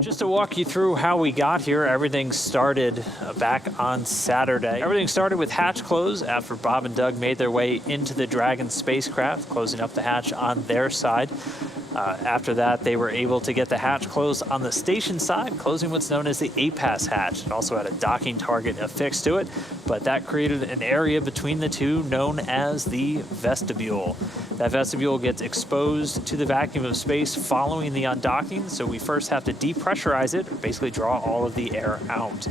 Just to walk you through how we got here, everything started back on Saturday. Everything started with hatch close after Bob and Doug made their way into the Dragon spacecraft, closing up the hatch on their side. After that, they were able to get the hatch closed on the station side, closing what's known as the A-Pass hatch. It also had a docking target affixed to it, but that created an area between the two known as the vestibule. That vestibule gets exposed to the vacuum of space following the undocking, so we first have to depressurize it, basically draw all of the air out.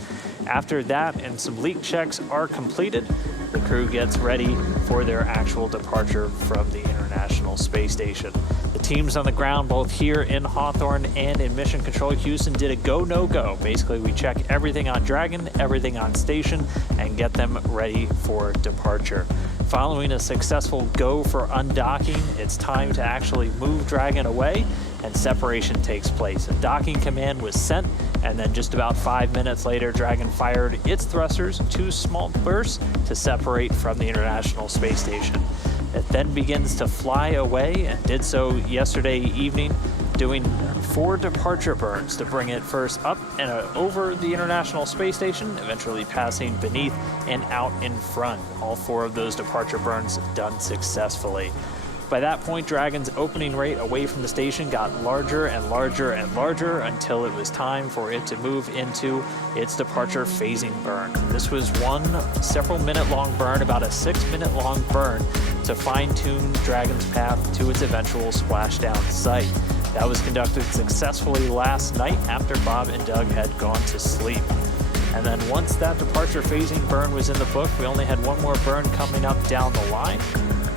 After that and some leak checks are completed, the crew gets ready for their actual departure from the International Space Station. The teams on the ground, both here in Hawthorne and in Mission Control Houston, did a go, no go. Basically, we check everything on Dragon, everything on station, and get them ready for departure. Following a successful go for undocking, it's time to actually move Dragon away, and separation takes place. A docking command was sent, and then just about 5 minutes later, Dragon fired its thrusters in 2 small bursts to separate from the International Space Station. It then begins to fly away, and did so yesterday evening, doing 4 departure burns to bring it first up and over the International Space Station, eventually passing beneath and out in front. All 4 of those departure burns done successfully. By that point, Dragon's opening rate away from the station got larger and larger and larger until it was time for it to move into its departure phasing burn. This was one several minute long burn, about a 6-minute long burn, to fine-tune Dragon's path to its eventual splashdown site. That was conducted successfully last night after Bob and Doug had gone to sleep. And then once that departure phasing burn was in the book, we only had one more burn coming up down the line,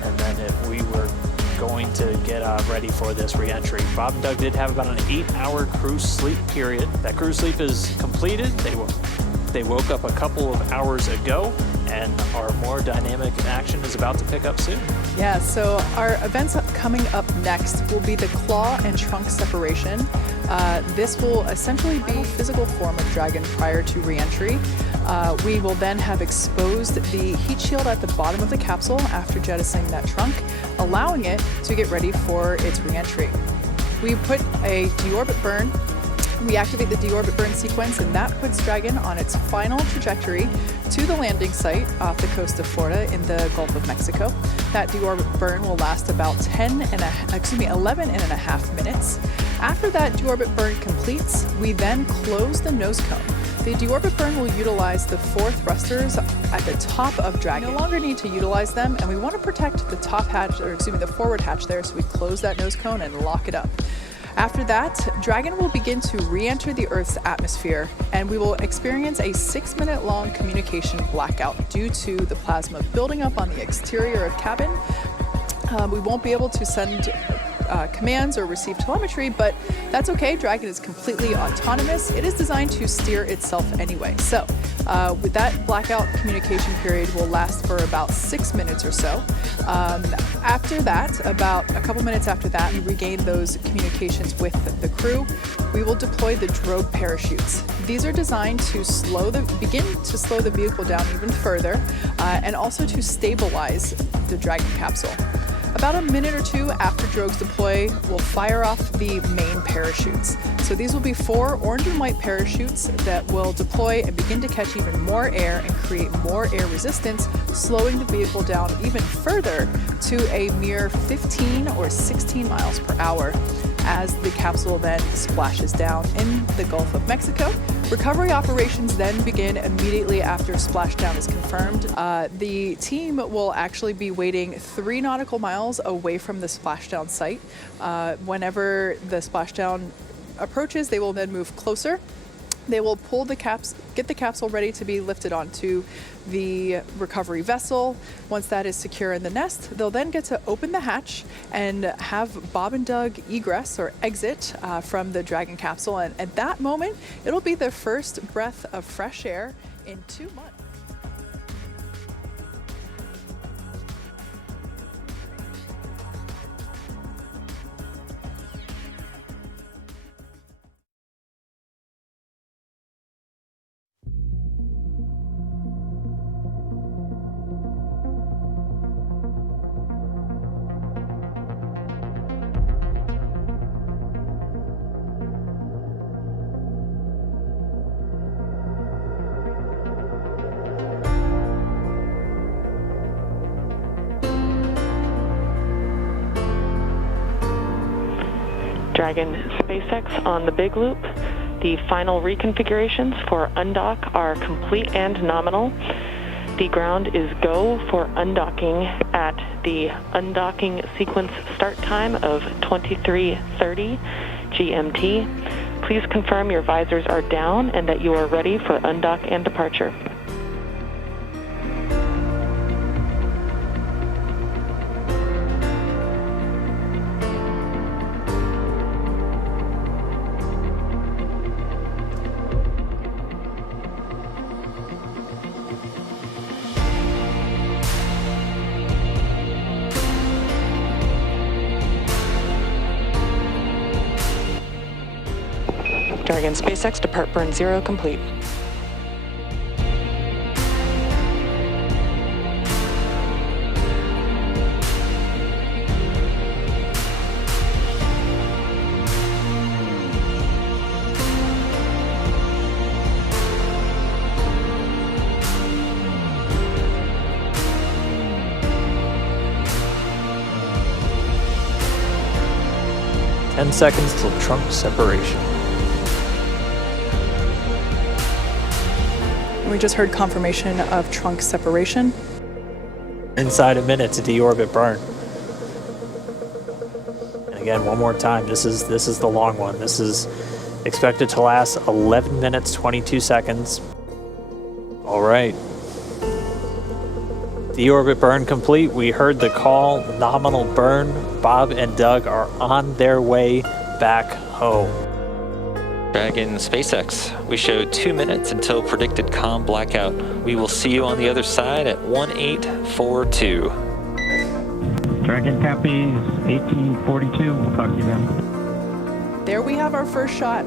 and then we were going to get ready for this re-entry. Bob and Doug did have about an 8-hour cruise sleep period. That cruise sleep is completed. They woke up a couple of hours ago, and our more dynamic action is about to pick up soon. Yeah, so our events coming up next will be the claw and trunk separation. This will essentially be physical form of Dragon prior to re-entry. We will then have exposed the heat shield at the bottom of the capsule after jettisoning that trunk, allowing it to get ready for its re-entry. We put a deorbit burn. We activate the deorbit burn sequence, and that puts Dragon on its final trajectory to the landing site off the coast of Florida in the Gulf of Mexico. That deorbit burn will last about 11 and a half minutes. After that deorbit burn completes, we then close the nose cone. The deorbit burn will utilize the 4 thrusters at the top of Dragon. We no longer need to utilize them, and we want to protect the top hatch, the forward hatch there, so we close that nose cone and lock it up. After that, Dragon will begin to re-enter the Earth's atmosphere, and we will experience a 6-minute long communication blackout due to the plasma building up on the exterior of cabin. We won't be able to send commands or receive telemetry, but that's okay. Dragon is completely autonomous. It is designed to steer itself anyway. So with that blackout communication period will last for about 6 minutes or so. After that, about a couple minutes after that, we regain those communications with the crew. We will deploy the drogue parachutes. These are designed to begin to slow the vehicle down even further, and also to stabilize the Dragon capsule. About a minute or 2 after drogues deploy, we'll fire off the main parachutes. So these will be 4 orange and white parachutes that will deploy and begin to catch even more air and create more air resistance, slowing the vehicle down even further to a mere 15 or 16 miles per hour as the capsule then splashes down in the Gulf of Mexico. Recovery operations then begin immediately after splashdown is confirmed. The team will actually be waiting 3 nautical miles away from the splashdown site. Whenever the splashdown approaches, they will then move closer. They will pull get the capsule ready to be lifted onto the recovery vessel. Once that is secure in the nest, they'll then get to open the hatch and have Bob and Doug egress or exit from the Dragon capsule. And at that moment, it'll be their first breath of fresh air in 2 months. Dragon SpaceX on the big loop. The final reconfigurations for undock are complete and nominal. The ground is go for undocking at the undocking sequence start time of 23:30 GMT. Please confirm your visors are down and that you are ready for undock and departure. Dragon SpaceX depart burn 0 complete. Ten seconds till trunk separation. We just heard confirmation of trunk separation. Inside a minute to deorbit burn. And again, one more time, this is the long one. This is expected to last 11 minutes, 22 seconds. All right. Deorbit burn complete. We heard the call, nominal burn. Bob and Doug are on their way back home. Dragon SpaceX, we showed 2 minutes until predicted comm blackout. We will see you on the other side at 1842. Dragon copies 1842. We'll talk to you then. There we have our first shot.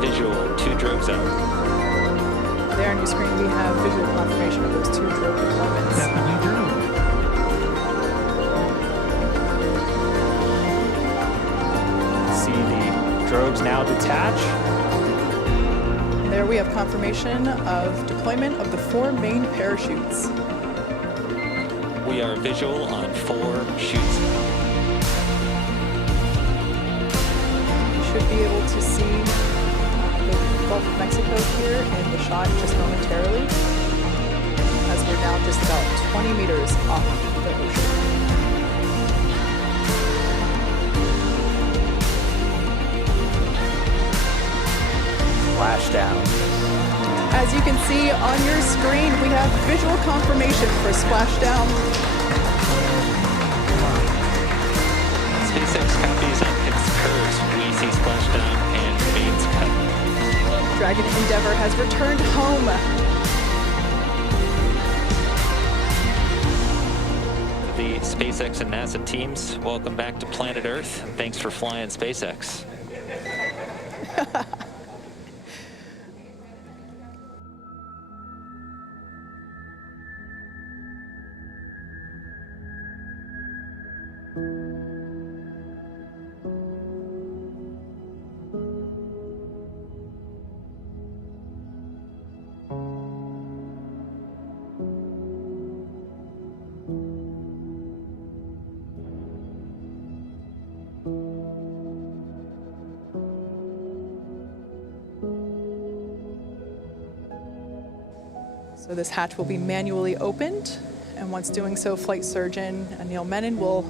Visual, 2 drogues out. There on your screen, we have visual confirmation of those 2 drogue deployments. Definitely true. See the drogues now detach. There we have confirmation of deployment of the 4 main parachutes. We are visual on 4 shoots. You should be able to see the Gulf of Mexico here in the shot just momentarily, as we're now just about 20 meters off the ocean. Splashdown. As you can see on your screen, we have visual confirmation for splashdown. SpaceX copies and concurs. We see splashdown and mains cut. Dragon Endeavour has returned home. The SpaceX and NASA teams, welcome back to planet Earth. Thanks for flying SpaceX. So this hatch will be manually opened, and once doing so, Flight Surgeon Neil Menon will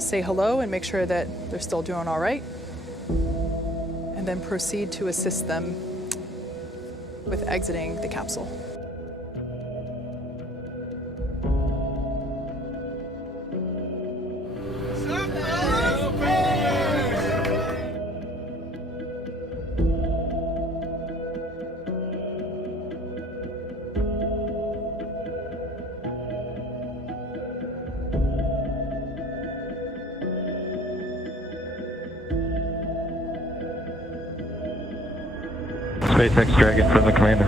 say hello and make sure that they're still doing all right, and then proceed to assist them with exiting the capsule. SpaceX Dragon from the commander.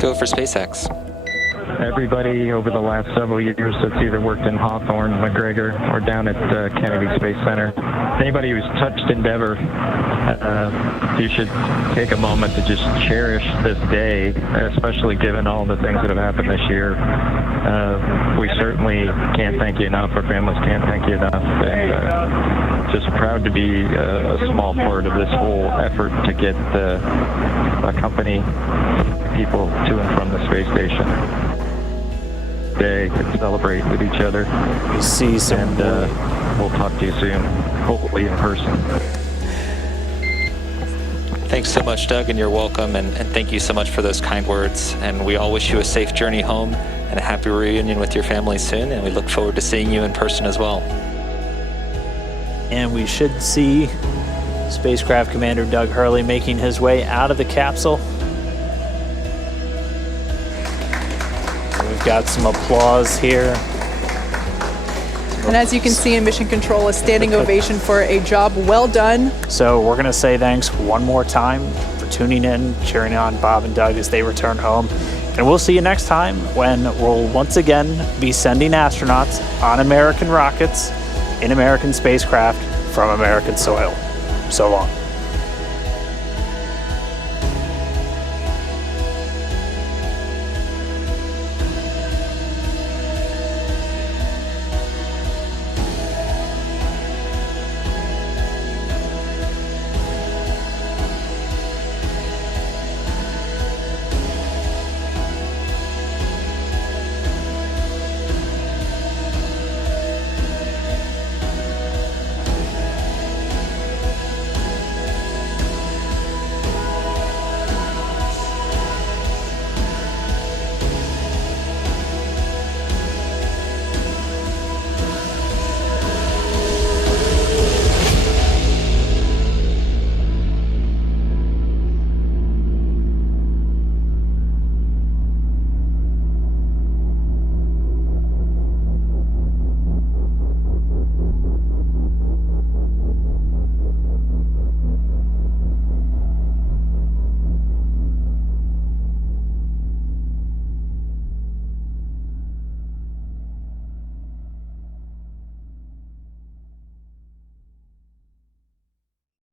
Go for SpaceX. everybody over the last several years that's either worked in Hawthorne, McGregor, or down at Kennedy Space Center. Anybody who's touched Endeavour, you should take a moment to just cherish this day, especially given all the things that have happened this year. We certainly can't thank you enough. Our families can't thank you enough. And just proud to be a small part of this whole effort to get a company people to and from the space station today and celebrate with each other. You see some. And we'll talk to you soon, hopefully in person. Thanks so much, Doug, and you're welcome. And thank you so much for those kind words. And we all wish you a safe journey home and a happy reunion with your family soon. And we look forward to seeing you in person as well. And we should see Spacecraft Commander Doug Hurley making his way out of the capsule. We've got some applause here. And as you can see in Mission Control, a standing ovation for a job well done. So we're going to say thanks one more time for tuning in, cheering on Bob and Doug as they return home. And we'll see you next time when we'll once again be sending astronauts on American rockets in American spacecraft from American soil. So long.